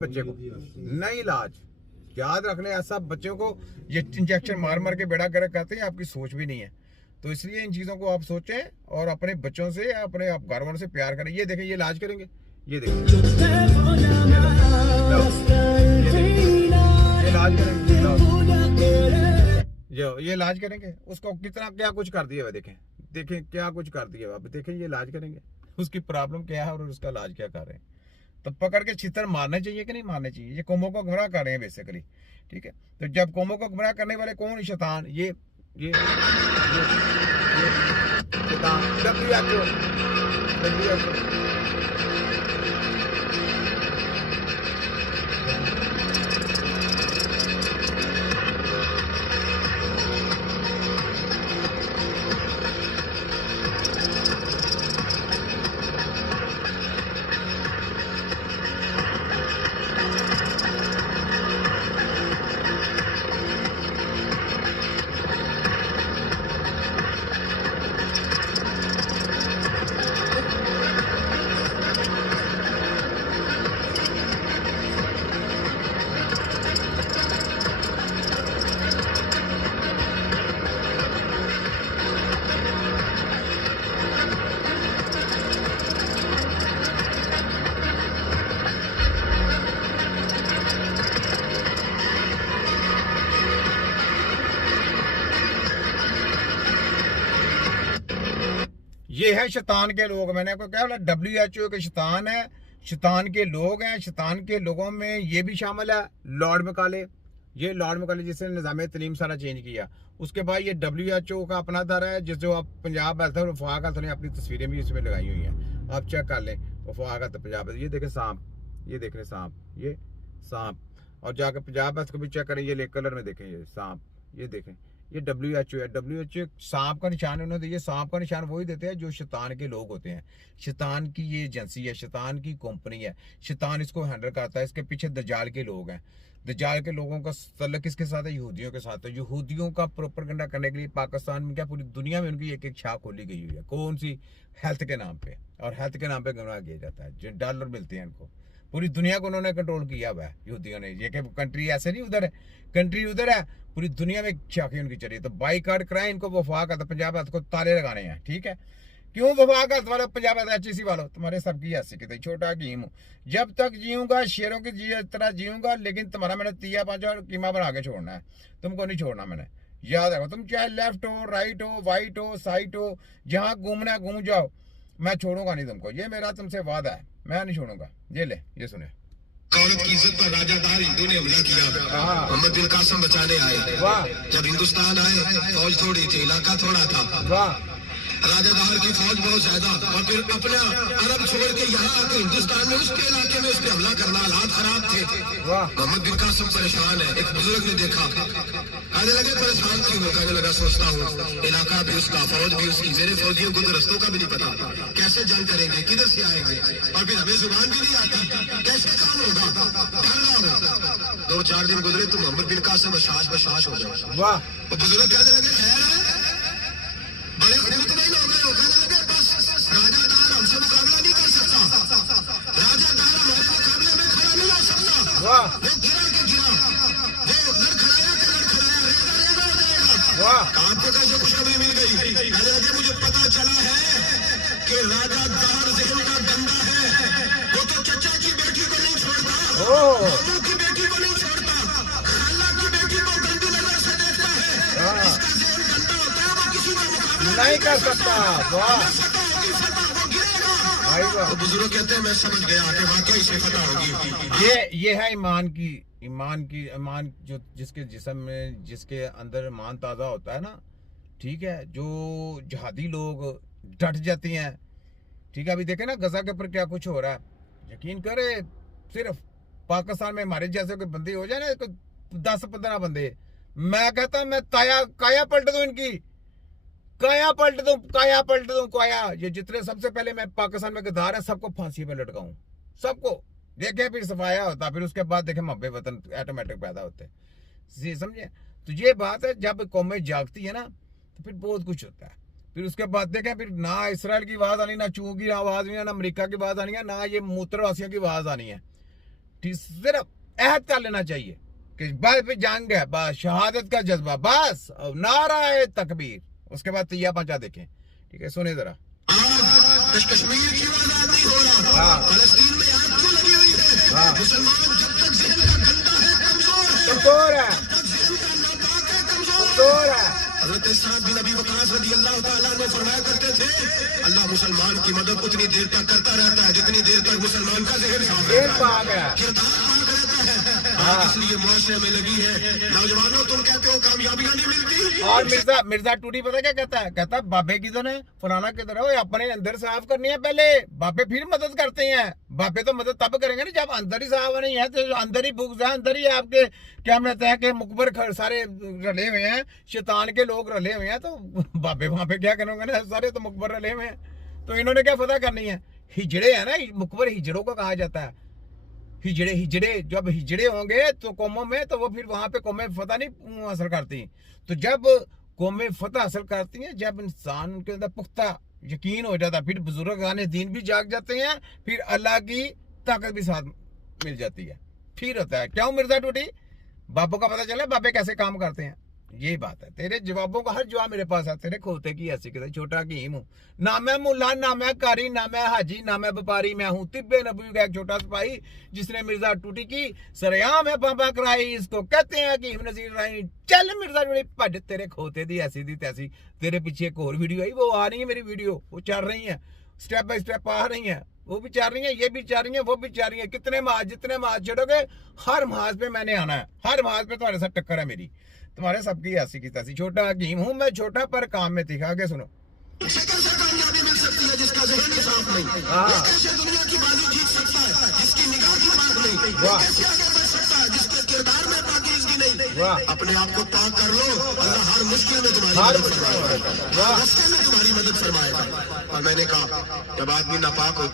बच्चे को नहीं इलाज। याद रखने ऐसा बच्चों को ये इंजेक्शन मार मार के बेड़ा गर्क करते हैं, आपकी सोच भी नहीं है। तो इसलिए इन चीज़ों को आप सोचें और अपने बच्चों से अपने आप घर वालों से प्यार करें। ये देखें, ये इलाज करेंगे, ये देखें, ये इलाज करेंगे, जो ये इलाज करेंगे उसको कितना क्या कुछ कर दिया। देखें देखें क्या कुछ कर दिया। अब देखें ये इलाज करेंगे, उसकी प्रॉब्लम क्या है और उसका इलाज क्या कर रहे हैं। तो पकड़ के छितर मारने चाहिए कि नहीं मारने चाहिए। ये कौमों को गुमराह कर रहे हैं बेसिकली, ठीक है। तो जब कौमों को गुमराह करने वाले कौन, शैतान, ये शैतान WHO ये है शैतान के लोग। मैंने आपको क्या बोला, WHO के शैतान है, शैतान के लोग हैं। शैतान के लोगों में ये भी शामिल है लॉर्ड मैकाले। ये लॉर्ड मैकाले जिसने निज़ाम तलीम सारा चेंज किया। उसके बाद ये WHO का अपना अदारा है, जिस जो आप पंजाब हेल्थ और वफाक हेल्थ ने अपनी तस्वीरें भी इसमें लगाई हुई हैं, आप चेक कर लें। वफाक हेल्थ पंजाब, ये देखें सांप, ये देख रहे सांप, ये सांप। और जाकर पंजाब हेल्थ को भी चेक करें, ये कलर में देखें, ये सांप, ये देखें, ये WHO है। WHO सांप का निशान उन्होंने दिया। सांप का निशान वही देते हैं जो शैतान के लोग होते हैं। शैतान की ये एजेंसी है, शैतान की कंपनी है, शैतान इसको हैंडल करता है। इसके पीछे दज्जाल के लोग हैं। दज्जाल के लोगों का तल्लुक किसके साथ है? यहूदियों के साथ है। यहूदियों का प्रोपेगेंडा करने के लिए पाकिस्तान में क्या पूरी दुनिया में उनकी एक एक शाख खोली गई हुई है। कौन सी? हेल्थ के नाम पे। और हेल्थ के नाम पे गुमराह किया जाता है, जो डॉलर मिलते हैं इनको। पूरी दुनिया को उन्होंने कंट्रोल किया हुआ है यहूदियों ने। ये कंट्री ऐसे नहीं उधर है, कंट्री उधर है, पूरी दुनिया में शाखें उनकी चली। तो बाईकाट कराएं इनको। वफाक हेल्थ पंजाब हेल्थ को ताले लगाने हैं, ठीक है। क्यों वफाक हेल्थ वालों, पंजाब हेल्थ HEC वालों, तुम्हारे सबकी ऐसी कितनी छोटा गेम हूँ। जब तक जीऊंगा शेरों की तरह जीऊंगा, लेकिन तुम्हारा मैंने तिया पांचा और कीमा बना के छोड़ना है। तुमको नहीं छोड़ना मैंने, याद रखो। तुम चाहे लेफ्ट हो, राइट हो, वाइट हो, साइट हो, जहां घूमना है घूम जाओ, मैं छोड़ूंगा नहीं तुमको। ये मेरा तुमसे वादा है, मैं नहीं छोड़ूंगा। ये ले, ये सुने। औरत की इज्जत पर राजादार हिंदू ने हमला किया। मोहम्मद बिन कासिम बचाने आए। जब हिंदुस्तान आए, फौज थोड़ी थी, इलाका थोड़ा था। राजादार की फौज बहुत ज्यादा, और फिर अपना अरब छोड़ के यहाँ आके हिंदुस्तान में उसके इलाके में उस पर हमला करना, हालात खराब थे। मोहम्मद बिन कासिम परेशान है। एक बुजुर्ग ने देखा, आने लगे परेशान क्यों हो? कहने लगा, सोचता हूँ इलाका भी उसका, फौज भी उसकी, मेरे फौजियों को तो रस्तों का भी नहीं पता, कैसे जंग करेंगे, किधर से आएंगे, और फिर हमें जुबान भी नहीं आती, कैसे काम होगा, डर रहा हूँ। 2-4 दिन गुजरे तो मोहम्मद बिन कासिम बशाश हो गए। वाह। बुजुर्ग कहने लगे, खैर है, बड़े खुदमतमईन हो गए हो। कहने लगे, बस राजादार हमसे मुकाबला नहीं कर सकता, राजादार हमारे मुकाबले में खड़ा नहीं हो सकता। वो गिरा के गिरा, वो लड़खड़ाया के लड़खड़ाया, रेगा हो जाएगा। आपको कैसे खुशखबरी मिल गई? कहने लगे, मुझे पता चला है कि राजादार ज़हन का गंदा है। वो तो चचा की बेटी को नहीं छोड़ता, मामू की बेटी को नहीं छोड़ता, खाला की बेटी को गंदी नजर से देखता है। इसका ज़हन गंदा होता है, वो किसी का मुकाबला नहीं कर सकता। वाह। तो बुजुर्ग कहते हैं, मैं समझ गया कि वाकई से फतह होगी। ये है ईमान जो जिसके जिस्म में, जिसके अंदर ईमान ताज़ा होता है ना, ठीक है। जो जिहादी लोग डट जाते हैं, ठीक है। अभी देखे ना गजा के ऊपर क्या कुछ हो रहा है। यकीन करे, सिर्फ पाकिस्तान में हमारे जैसे कोई बंदे हो जाए ना, 10-15 बंदे, मैं कहता हूं मैं काया पलट दूं इनकी, काया पलट दूं काया। ये जितने सबसे पहले मैं पाकिस्तान में गद्दार है सबको फांसी पे लटकाऊं, सबको। देखे फिर सफाया होता, फिर उसके बाद देखे मब्बे वतन ऑटोमेटिक पैदा होते, समझे। तो ये बात है, जब कौमें जागती है ना तो फिर बहुत कुछ होता है। फिर उसके बाद देखें, फिर ना इसराइल की आवाज आनी, ना चू की आवाज आनी, ना अमेरिका की आवाज आनी है, ना ये मूत्रवासियों की आवाज आनी है, सिर्फ अहद कर लेना चाहिए कि बस पे जंग है, बस शहादत का जज्बा, बस नारा तकबीर, उसके बाद तैया पांचा देखें। ठीक है, सुने जरा। कश्मीर की आजादी हो रहा, फलस्तीन में आग क्यों लगी हुई है? मुसलमान जब तक ज़हन का ठंडा है कमजोर है, कमजोर है। हज़रत साद बिन अबी वक़ास रज़ी अल्लाह तआला अन्हु फरमाया करते थे, अल्लाह मुसलमान की मदद उतनी देर तक करता रहता है जितनी देर तक मुसलमान का ज़हन साफ है, किरदार पाक रहता है। इसलिए मुआशरे में लगी है। नौजवानों, तुम कहते हो कामयाबियां नहीं मिलती। और मिर्जा टूटी पता क्या कहता है? कहता है बाबे किधर है, फलाना किधर है, अपने अंदर साफ करनी है पहले, बाबे फिर मदद करते हैं। बाबे तो मदद तब करेंगे ना जब अंदर ही साफ नहीं है, तो अंदर ही भूख है, अंदर ही आपके क्या कहते हैं कि मुकबर सारे रले हुए हैं, शैतान के लोग रले हुए हैं, तो बाबे वहां पे क्या करेंगे ना, सारे तो मुकबर रले हुए हैं। तो इन्होंने क्या फतह करनी है? हिजड़े है ना, मुकबर हिजड़ों को कहा जाता है। हिजड़े जब हिजड़े होंगे तो कौमों में, तो वो फिर वहां पे कौमें फतह नहीं हासिल करती। तो जब कौमें फतह हासिल करती हैं, जब इंसान के अंदर पुख्ता यकीन हो जाता है, फिर बुजुर्गान दीन भी जाग जाते हैं, फिर अल्लाह की ताकत भी साथ मिल जाती है, फिर होता है। क्यों मिर्जा टूटी? बाबू का पता चला बाबे कैसे काम करते हैं, यही बात है। तेरे जवाबों का हर जवाब मेरे पास है। तेरे खोते की ऐसी कहते छोटा हकीम हूँ, ना मैं मुल्ला, ना मैं कारी, ना मैं हाजी, ना मैं व्यापारी, मैं हूँ तिब्बे नबी का एक छोटा सिपाही जिसने मिर्जा टूटी की सरेआम है पापा कराई। इसको कहते हैं कि नजीर राई। चल मिर्जा टूटी भज, तेरे खोते दी ऐसी दी तैसी। तेरे पीछे एक और वीडियो आई, वो आ रही है मेरी वीडियो, वो चल रही है, स्टेप बाय स्टेप आ रही है, वो भी चाह रही है, ये भी चाह रही है, वो भी चाह रही है। कितने महाज, जितने महाज छोड़ोगे, हर महाज पे मैंने आना है, हर महाज पे तुम्हारे साथ टक्कर है मेरी, तुम्हारे सबकी ऐसी की तैसी। छोटा हकीम हूं मैं, छोटा पर काम में तीखा। आगे सुनो। कामयाबी मिल सकती है जिसका ज़हन ही साफ नहीं, कैसे दुनिया की बाजी जीत सकता है जिसकी निगाह की बात नहीं, कैसे आगे बढ़ सकता है जिसके किरदार में पाकीज़गी नहीं। अपने आप को पाक कर लो, अल्लाह हर मुश्किल में तुम्हारी मदद फरमाएगा, और मैंने कहा जब आदमी नापाक होता